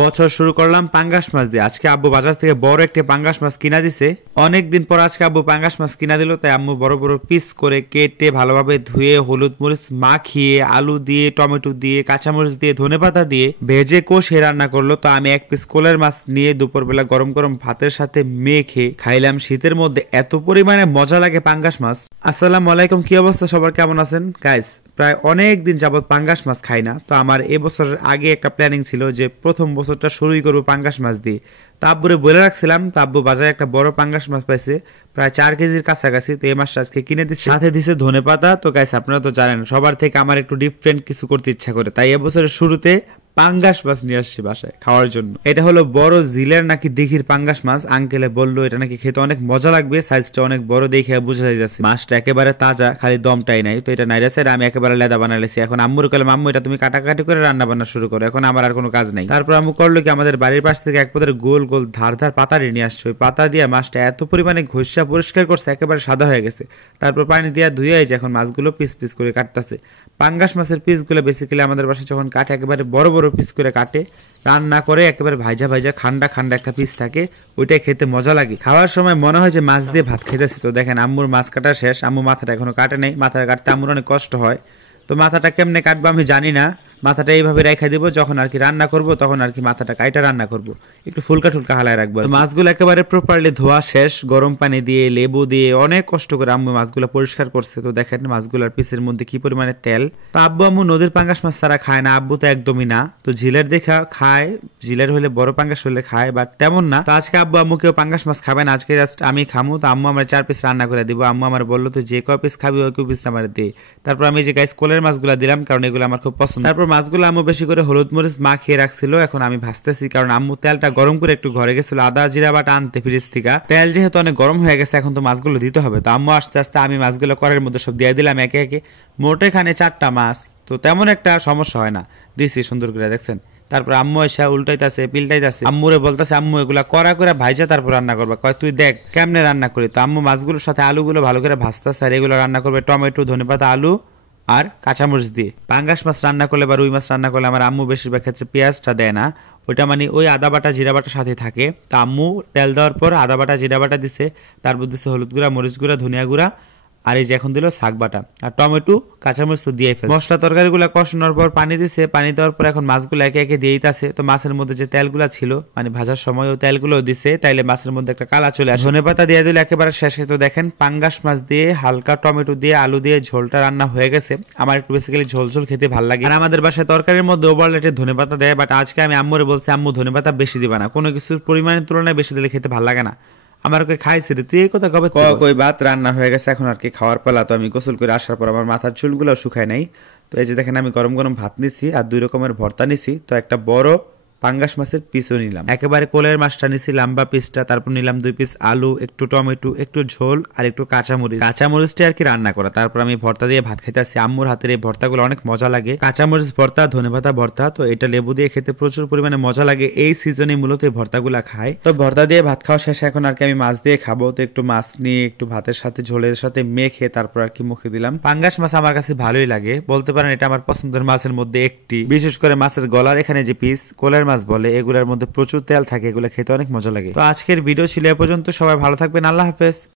বছর শুরু করলাম পাঙ্গাস মাছ দিয়ে। আজকে আব্বু বাজার থেকে বড় একটা পাঙ্গাস মাছ কিনা দিছে। অনেকদিন পর আজকে আব্বু পাঙ্গাস মাছ কিনা দিল, তাই আম্মু বড় বড় পিস করে কেটে ভালোভাবে ধুয়ে হলুদ মরিচ মাখিয়ে আলু দিয়ে টমেটো দিয়ে কাঁচামরিচ দিয়ে ধনেপাতা দিয়ে ভেজে কষে রান্না করলো। তো আমি এক পিস কোলের মাছ নিয়ে দুপুরবেলা গরম গরম ভাতের সাথে মেখে খাইলাম। শীতের মধ্যে এত পরিমাণে মজা লাগে পাঙ্গাস মাছ। আসসালামু আলাইকুম, কি অবস্থা সবার, কেমন আছেন গাইস? প্রায় অনেক দিন যাবত পাঙ্গাস মাছ খাই না। তো আমার এবছরের আগে একটা প্ল্যানিং ছিল যে প্রথম বছরটা শুরুই করবো পাঙ্গাস মাছ দিয়ে। তা আব্বুরে বলে রাখছিলাম, তো আব্বু বাজারে একটা বড় পাঙ্গাস মাছ পাইছে প্রায় 4 কেজির কাছাকাছি। তো এই মাছটা আজকে কিনে দিচ্ছে, সাথে দিছে ধনেপাতা। তো গাইস আপনারা তো জানেন সবার থেকে আমার একটু ডিফারেন্ট কিছু করতে ইচ্ছা করে, তাই এবছরের শুরুতে পাঙ্গাস মাছ নিয়ে আসছি বাসায় খাওয়ার জন্য। এটা হলো বড় জিলের নাকি দিঘির পাঙ্গাস মাছ। আঙ্কেলে বললো এটা নাকি খেতে অনেক মজা লাগবে, সাইজটা অনেক বড় দেখে বোঝা যাচ্ছে। মাছটা একেবারে তাজা, খালি দমটাই নাই। তো এটা নাইরা সাইড আমি একেবারে লেদা বানাইছি। এখন আম্মুর কইলাম, আম্মু এটা তুমি কাটাকাটি করে রান্না বান্না শুরু করো, এখন আমার আর কোনো কাজ নাই। তারপর আম্মু করলো কি, আমাদের বাড়ির পাশ থেকে এক পদের গোল গোল ধার ধার পাতা নিয়ে আসছে। ওই পাতা দিয়ে মাছটা এত পরিমাণে ঘষা পরিষ্কার করছে, একেবারে সাদা হয়ে গেছে। তারপর পানি দিয়ে ধুয়ে যে এখন মাছগুলো পিস পিস করে কাটতেছে। পাঙ্গাস মাছের পিসগুলো বেসিক্যালি আমাদের বাসায় যখন কাটে একেবারে বড় বড় পিস করে কাটে, রান্না করে একেবারে ভাইজা ভাইজা খান্ডা খান্ডা একটা পিস থাকে, ওইটাই খেতে মজা লাগে। খাওয়ার সময় মনে হয় যে মাছ দিয়ে ভাত খেতেছি। তো দেখেন আম্মুর মাছ কাটা শেষ, আম্মু মাথাটা এখনো কাটে নেই। মাথাটা কাটতে আম্মুর অনেক কষ্ট হয়। তো মাথাটা কেমনে কাটবো আমি জানি না, মাথাটা এইভাবে রেখে দিব, যখন আর কি রান্না করব তখন আর কি মাথাটা কাইটা রান্না করব, একটু ফুলকা টুলকা হালায় রাখবো। মাছগুলো একেবারে প্রপারলি ধোয়া শেষ, গরম পানি দিয়ে লেবু দিয়ে অনেক কষ্ট করে আম্মু মাছগুলো পরিষ্কার করছে। তো দেখেন মাছগুলোর পিসের মধ্যে কি পরিমাণে তেল। তো আব্বু আম্মু নদীর পাঙ্গাস মাছ ছাড়া খায় না, আব্বু তো একদমই না। তো ঝিলের দেখা খায়, ঝিলের হলে বড় পাঙ্গাস হলে খায়, বাট তেমন না। তো আজকে আব্বু আম্মু কেউ পাঙ্গাস মাছ খাবে না, আজকে জাস্ট আমি খামু। তো আম্মু আমার 4 পিস রান্না করে দিব। আম্মু আমার বললো তো যে কয় পিস খাবি ওই পিস আমার দে। তারপর আমি যে গাইস কোলের মাছগুলো দিলাম, কারণ এগুলো আমার খুব পছন্দ। তারপর মাছগুলো আম্মু বেশি করে হলুদ মরিচ মাখিয়ে রাখছিল, এখন আমি ভাজতেছি। কারণ আম্মু তেলটা গরম করে একটু ঘরে গেছিল আদা জিরা বাটা আনতে ফ্রিজ থেকে। তেল যেহেতু অনেক গরম হয়ে গেছে, এখন তো মাছগুলো দিতে হবে। তো আম্মু আস্তে আস্তে আমি মাছগুলো কড়াইয়ের মধ্যে সব দিয়ে দিলাম একে একে। মোটে খানে 4টা মাছ, তো তেমন একটা সমস্যা হয় না, দিছি সুন্দর করে, দেখছেন। তারপর আম্মু এসে উল্টাইতেছে পিল্টাইতেছে, আম্মুরে বলতেছে আম্মু এগুলা কড়া করে ভাইজা তারপর রান্না করবা। কয় তুই দেখ কেমনে রান্না করি। তো আম্মু মাছগুলোর সাথে আলুগুলো ভালো করে ভাজতেছে, আর এগুলো রান্না করবে টমেটো ধনেপাতা আলু আর কাঁচামরিচ দিয়ে। পাঙ্গাস মাছ রান্না করলে বা রুই মাছ রান্না করলে আমার আম্মু বেশিরভাগ ক্ষেত্রে পেঁয়াজটা দেয় না, ওইটা মানে ওই আদা বাটা জিরা বাটার সাথে থাকে। তা আম্মু তেল দেওয়ার পর আদা বাটা জিরা বাটা দিছে, তারপর দিছে হলুদ গুঁড়া মরিচ গুঁড়া ধনিয়া গুঁড়া, আর এই যে এখন দিল শাক বাটা আর টমেটো কাঁচামরিচ তো দিয়ে ফেলছে। মশলা তরকারিগুলো কষানোর পর পানি দিছে, পানি দেওয়ার পর এখন মাছগুলো একে একে দিয়ে দিতেছে। তো মাছের মধ্যে যে তেলগুলো ছিল মানে ভাজার সময় ও তেলগুলো দিছে, তাইলে মাছের মধ্যে একটা কালা চলে আসে। ধনেপাতা দিয়ে দিলে একেবারে শেষে। তো দেখেন পাঙ্গাস মাছ দিয়ে হালকা টমেটো দিয়ে আলু দিয়ে ঝোলটা রান্না হয়ে গেছে। আমার একটু বেসিক্যালি ঝোল ঝোল খেতে ভালো লাগে, আর আমাদের বাসায় তরকারির মধ্যে ওভারলেটেড ধনেপাতা দেয়। বাট আজকে আমি আম্মুরে বলছি আম্মু ধনেপাতা বেশি দিবা না, কোনো কিছুর পরিমাণের তুলনায় বেশি দিলে খেতে ভালো লাগে না। আমার ওকে খাইছে রে, তুই এই কথা কবে কই? ভাত রান্না হয়ে গেছে, এখন আর কি খাওয়ার পালা। তো আমি গোসল করে আসার পর আমার মাথার চুলগুলো শুকায় নাই। তো এই যে দেখেন আমি গরম গরম ভাত নিছি আর 2 রকমের ভর্তা নিছি। তো একটা বড় পাঙ্গাস মাছের পিসও নিলাম, একেবারে কোলের মাছটা নিছি লম্বা পিসটা। তারপর নিলাম 2 পিস আলু, একটু টমেটো, একটু ঝোল আর একটু কাঁচামরিচটা আর কি রান্না করা। তারপর আমি ভর্তা দিয়ে ভাত খেতে আসি। আম্মুর হাতের এই ভর্তাগুলো অনেক মজা লাগে, কাঁচামরিচ ভর্তা ধনেপাতা ভর্তা। তো এটা লেবু দিয়ে খেতে প্রচুর পরিমাণে মজা লাগে, এই সিজনে মূলত এই ভর্তাগুলা খায়। তো ভর্তা দিয়ে ভাত খাওয়া শেষে এখন আর কি আমি মাছ দিয়ে খাবো। তো একটু মাছ নিয়ে একটু ভাতের সাথে ঝোলের সাথে মেখে তারপর আর কি মুখে দিলাম। পাঙ্গাস মাছ আমার কাছে ভালোই লাগে, বলতে পারেন এটা আমার পছন্দের মাছের মধ্যে একটি। বিশেষ করে মাছের গলার এখানে যে পিস কোলের মাছ বলে, এগুলোর মধ্যে প্রচুর তেল থাকে, এগুলো খেতে অনেক মজা লাগে। তো আজকের ভিডিও ছিল এ পর্যন্ত, সবাই ভালো থাকবেন, আল্লাহ হাফেজ।